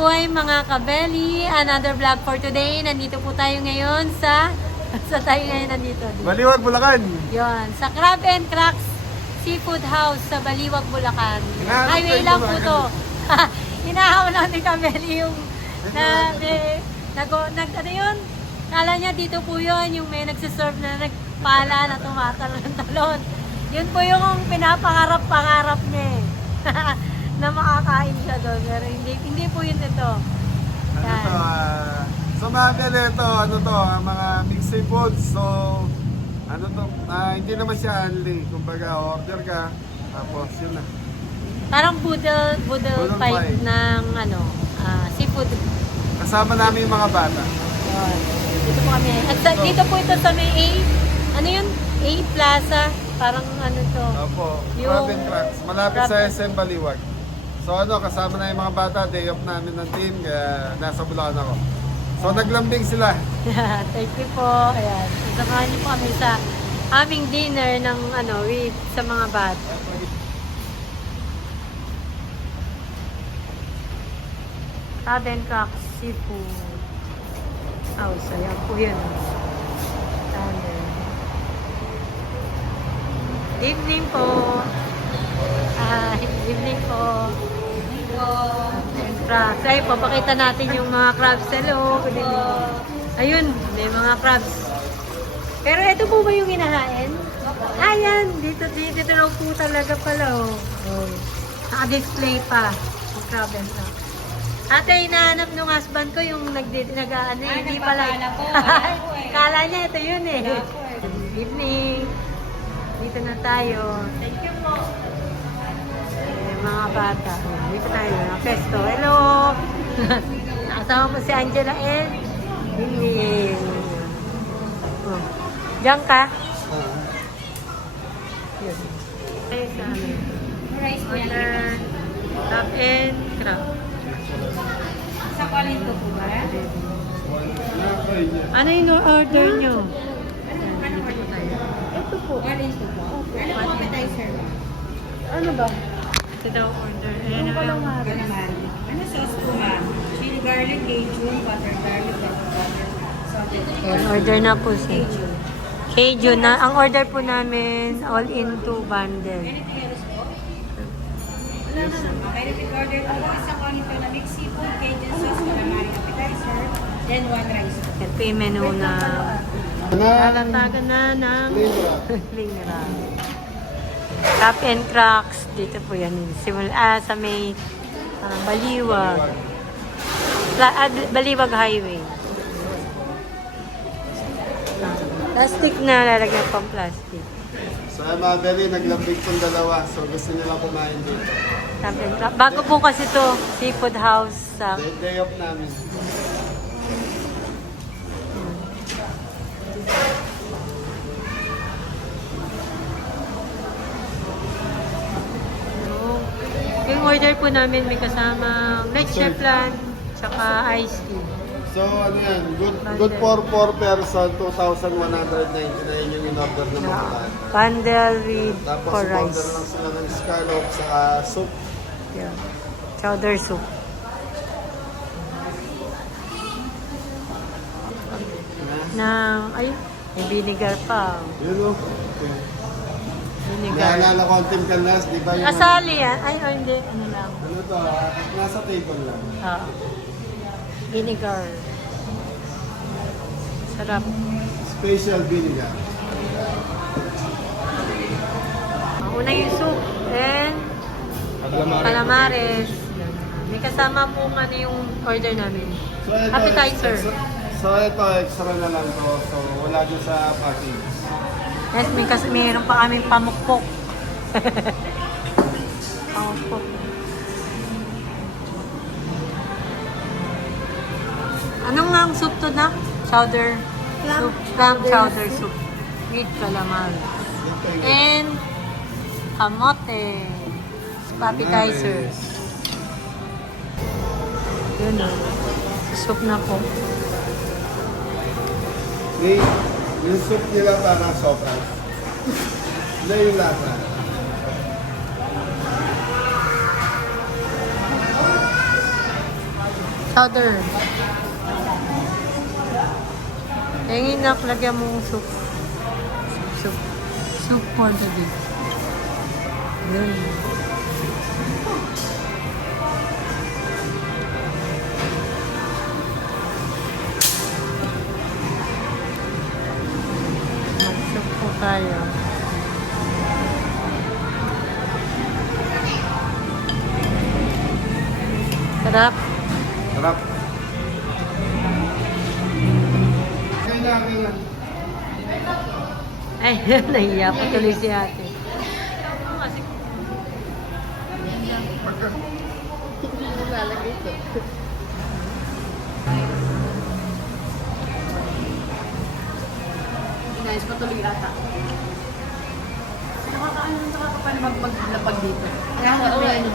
buhay mga kabeli, another vlog for today. Nandito po tayo ngayon sa tayo ngayon nandito. Baliwag, Bulacan. Yon, sa Crab and Cracks Seafood House sa Baliwag, Bulacan. Hinahanap Highway kayo lang ba? po to. Hinahaw lang ni kabeli yung ano yun? Kala niya dito po yun, yung may nagsiserve na nagpala na tumatal ng talon. Yun po yung pinapangarap-pangarap niya eh. Na makakain siya doon. Pero hindi po yun ito. Ano Yan. to, so mga ganito, mga mixed seafoods. So, hindi naman siya only. Kumbaga, order ka, tapos yun na. Parang boodle Boodle fight fight. ng seafood. Kasama namin yung mga bata. Yun. Dito po kami. At dito po ito sa may A. Ano yun? A Plaza. Parang ano to. Opo, Yung- Crab and Cracks. Malapit sa SM Baliwag. So kasama na yung mga bata, day off namin ng team, kaya nasa Bulacan ako. So naglambing sila. Thank you po. Ayan. Sasamahan niyo po kami sa aming dinner ng with sa mga bata. Crab and Cracks Seafood House. Ayan po yun. Standard. Evening po. Evening po. And crabs. Ay, papakita natin yung mga crabs. Hello. Good evening. Ayun, may mga crabs. Pero ito po ba yung hinahain? Ayan, dito raw po talaga pala. Oh. Naka-display pa. Yung crab and crab. Ate, hinahanap nung husband ko yung nag-ano, hindi pala. Kala niya ito yun eh. Good evening. Dito na tayo. Thank you po. Mga bata. Dito tayo. Pesto. Hello! Nakasama mo si Angela and Lily. Oh. Diyan ka? Yun. Ay, sa amin. Rice po yan. Order. Crab and crab. Sa quality po ba? Ano yung order nyo? Dito po tayo. Ito po. Quality po. Ano po appetizer ba? Ano ba? Ito daw order. Ayan na lang. Calamari. Ano sauce po ma'am? Chili garlic, Cajun, butter garlic, pepper butter, salted Ayan, order na po siya. Cajun. Cajun na. Ang order po namin, all into bundle. Anything else po? Wala na. Okay, repeat order po. Isang quality na mixed seafood, Cajun sauce, calamari appetizer, then one rice po. Ito po yung menu na lalatagan na ng lingra. Crab and Cracks. Dito po yan. Sa may Baliwag. Baliwag Highway. Plastic na, lalagyan pang plastic. So mga beli, naglambing itong dalawa. So gusto nila kumain dito. Crab and Cracks. Bago po kasi to Seafood House sa Day off namin. yung order po namin may kasama leche flan tsaka iced tea. So yan, good for 4 person, 2,199 yung in-order ng mga bata. Bundle with Tapos for order rice. lang sila ng scallop sa soup. Yeah. Chowder soup. Ay, may vinegar pa. Yun o. Vinegar. Naalala ko ang Team Canlas, di ba yung... Asali yan. Ay, hindi. Ano lang. Ano to, nasa table lang. Vinegar. Sarap. Special vinegar. Una yung soup. And calamares. May kasama po yung order namin. So, ito, Appetizer. So ito, extra na lang to. So wala dyan sa package. Yes, mayroon pa kaming pamukpok. Pamukpok. Anong nga ang soup to na? Chowder soup. Clam chowder soup. With calamari. And kamote. Appetizer. Yun na. Soup na po. Yung soup nila parang sopas. Hindi yung lasa. Southern. Tingin na, lagyan mong soup. Soup. Soup for the day. Yun. Mag-soup po tayo. Sarap. Sarap. Kailangan. Ay, nahiya po tuloy si ate. Lalagay ito. Inayos pa tuloy ata. Nakakapan maglapag dito. Kaya nga po yan.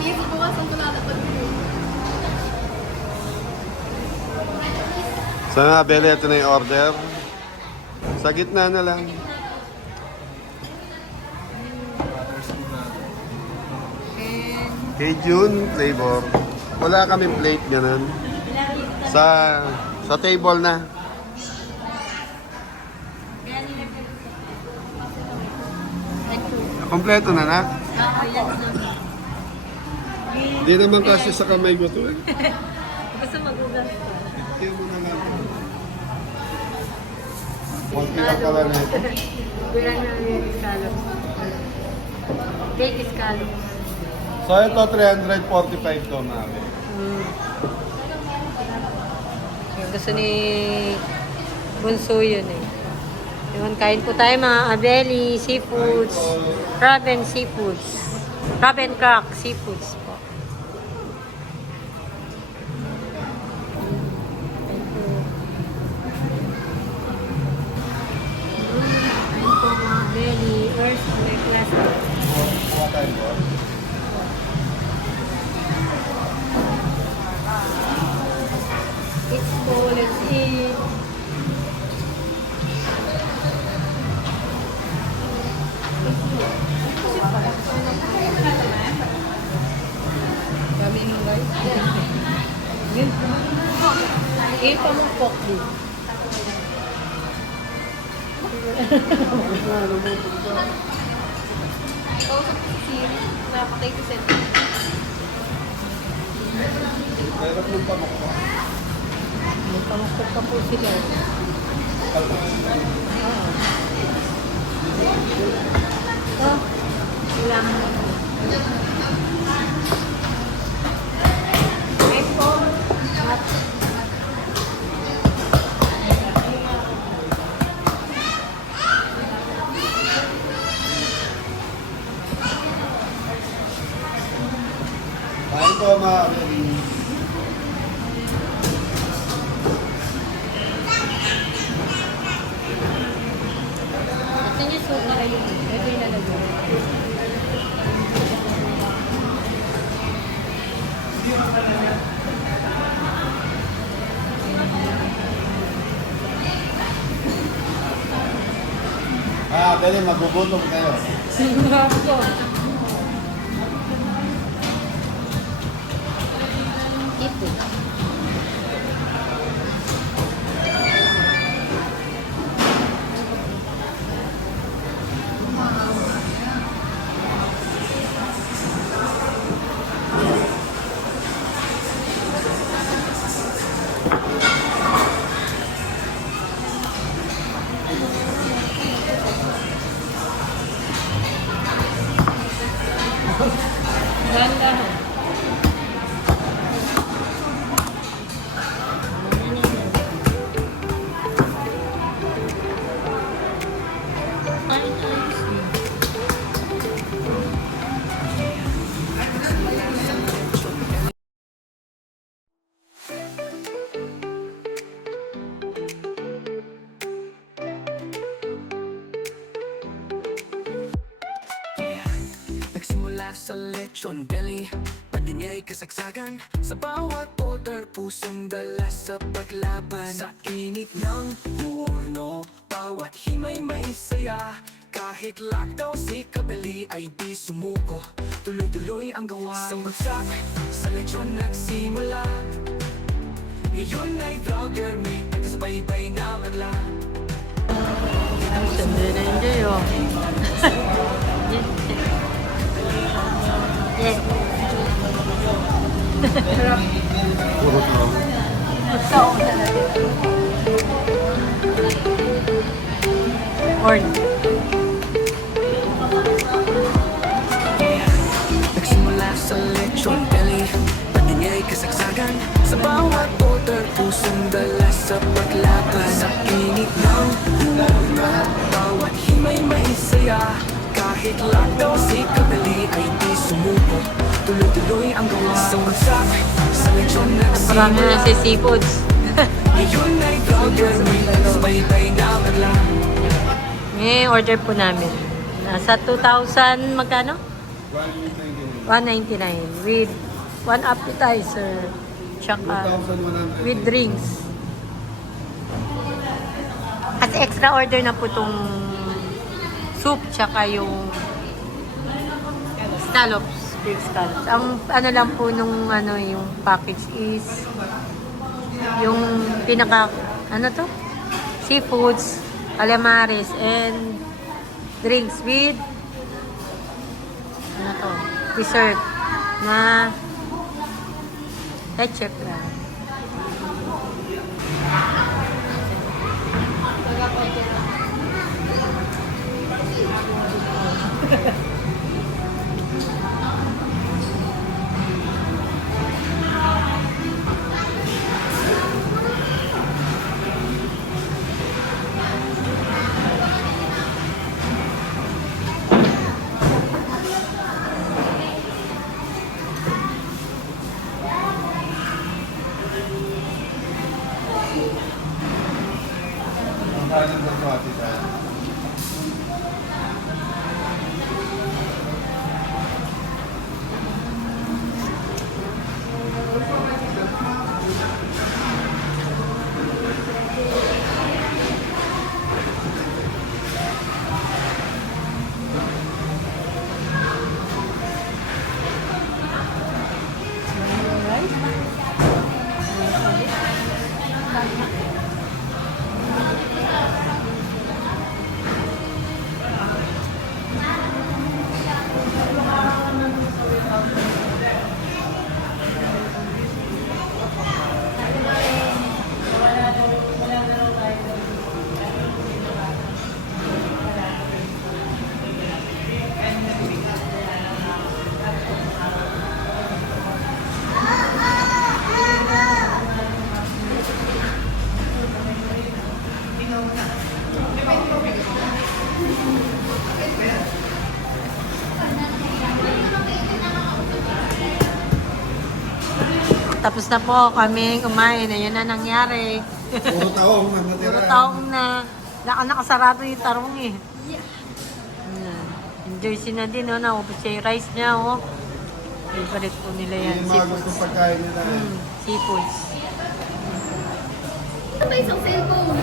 Iisip ko nga saan ito lalapag dito. So nga, Belle, ito na yung order. Sa gitna na lang. Cajun flavor. Wala kami plate ganun. Sa table na. Kompleto na na. Hindi naman kasi sa kamay ko to eh. Gusto magugas. Kaya mo na lang. Konti lang pala na ito. Bilang na yung scallops. Baked scallops. So ito 345 to namin. Yung gusto ni Bunso yun eh. Yun, kain po tayo mga Abeli, seafoods, crab and seafoods. Crab and crack, seafoods po. Kain po mga Abeli, first may class. Kuha tayo po. It's full, let's eat. Kami nung guys. Ito mo pork din. Kausap ko si Siri. Napatay ko sa Mayroon mong pamakwa. May pamakot pa po sila. Oh, kailangan na. Ay po. At Kain po mga Gusto niyo suka kayo. Ito yung lalagyan. Dali, magugutom kayo. Sarap ko. Ito. Ganda. Nagsimula sa lechon belly, paninya'y kasagsagan. Sa bawat order, pusong dala sa paglaban. Sa init ng puno, bawat himay may saya. Kahit lockdown si Kabeli ay di sumuko, tuloy-tuloy ang gawa. Isang bagsak sa lechon nagsimula, Ngayon ay vlogger, may kasabay-bay na madla. Sandi na enjoy, oh. Yes. Puro tao. Corn. Nagsimula sa lechon belly, pati niya'y kasagsagan. Sa bawat order, pusong dala sa paglaban. Sa init ng ulan, bawat himay may saya. Kahit lakaw si kadali ay di sumuko, tuloy-tuloy ang gawa. Sa bagsak, sa lechon na Marami na si seafoods. ngayon ay vlogger, may kasabay-bay na madla. May order po namin. Nasa 2,000 magkano? 199 with one appetizer tsaka 2,100. with drinks. Kasi extra order na po itong soup tsaka yung scallops, big scallops. Ang ano lang po nung ano yung package is yung pinaka ano to? Seafoods, calamares and drinks with ano to? Dessert na ketchup lang. Ang kanin ng pati tayo. Tapos na po kami kumain. Ayan na nangyari. Puro taong na matira. Puro taong na nakasarado yung tarong eh. Ayan. Enjoy si Nadine, oh. Naubos siya yung rice niya, oh. Favorite po nila yan. Yung mga gustong pagkain nila. Seafoods. Ano ba isang cellphone?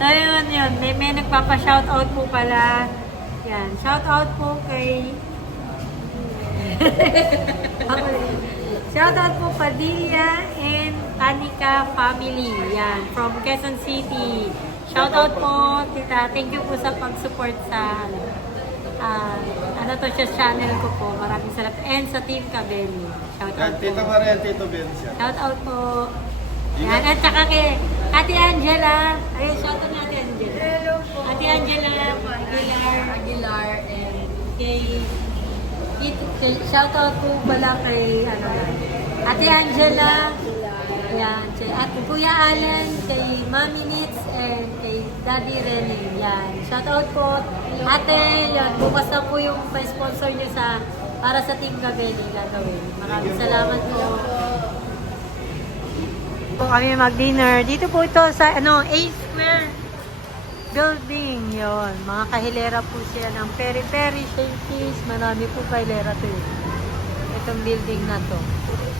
So yun. May nagpapa-shoutout po pala. Yan. Shoutout po kay... Shoutout po Padilla and Tanika family. Yan. From Quezon City. Shoutout po, tita. Thank you po sa pag-support sa ano to siya channel ko po. Maraming salamat. And sa Team Cabelli. Shoutout po. Tito Maria, Tito Bencia. Shoutout po. Yan. At saka kay Ate Angela. Ayun, shoutout na Ate Angela. Hello po. Ate Angela Aguilar and kay shoutout po pala kay Ate Angela. Yan. At Kuya Alan, kay Mami Nits, and kay Daddy Rene. Yan. Shoutout po. Ate, yan. Bukas na po yung pa-sponsor niyo para sa Team Cabelli gagawin. Maraming salamat po. Po kami mag-dinner. Dito po ito sa A Square building. Yon, mga kahilera po siya ng peri-peri, shakes. Marami po kahilera to eh. Itong building na to.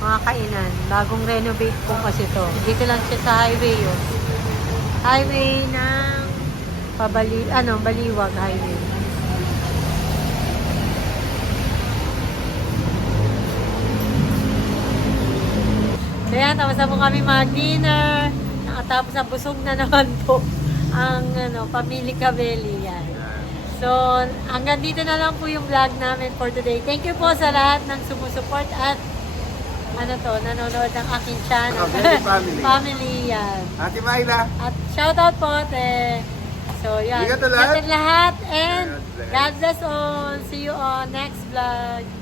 Mga kainan. Bagong renovate po kasi to. Dito lang siya sa highway yun. Highway ng Baliwag Highway. So yan, tapos na po kami mag-dinner. Nakatapos na busog na naman po ang Pamilya Cabelli. Yan. So, hanggang dito na lang po yung vlog namin for today. Thank you po sa lahat ng sumusuport at nanonood ng aking channel. Cabelli Family. Family, yan. Ate Myla. At shoutout po, te. So, yan. Ingat na lahat. Ingat lahat. And God bless. God bless all. See you on next vlog.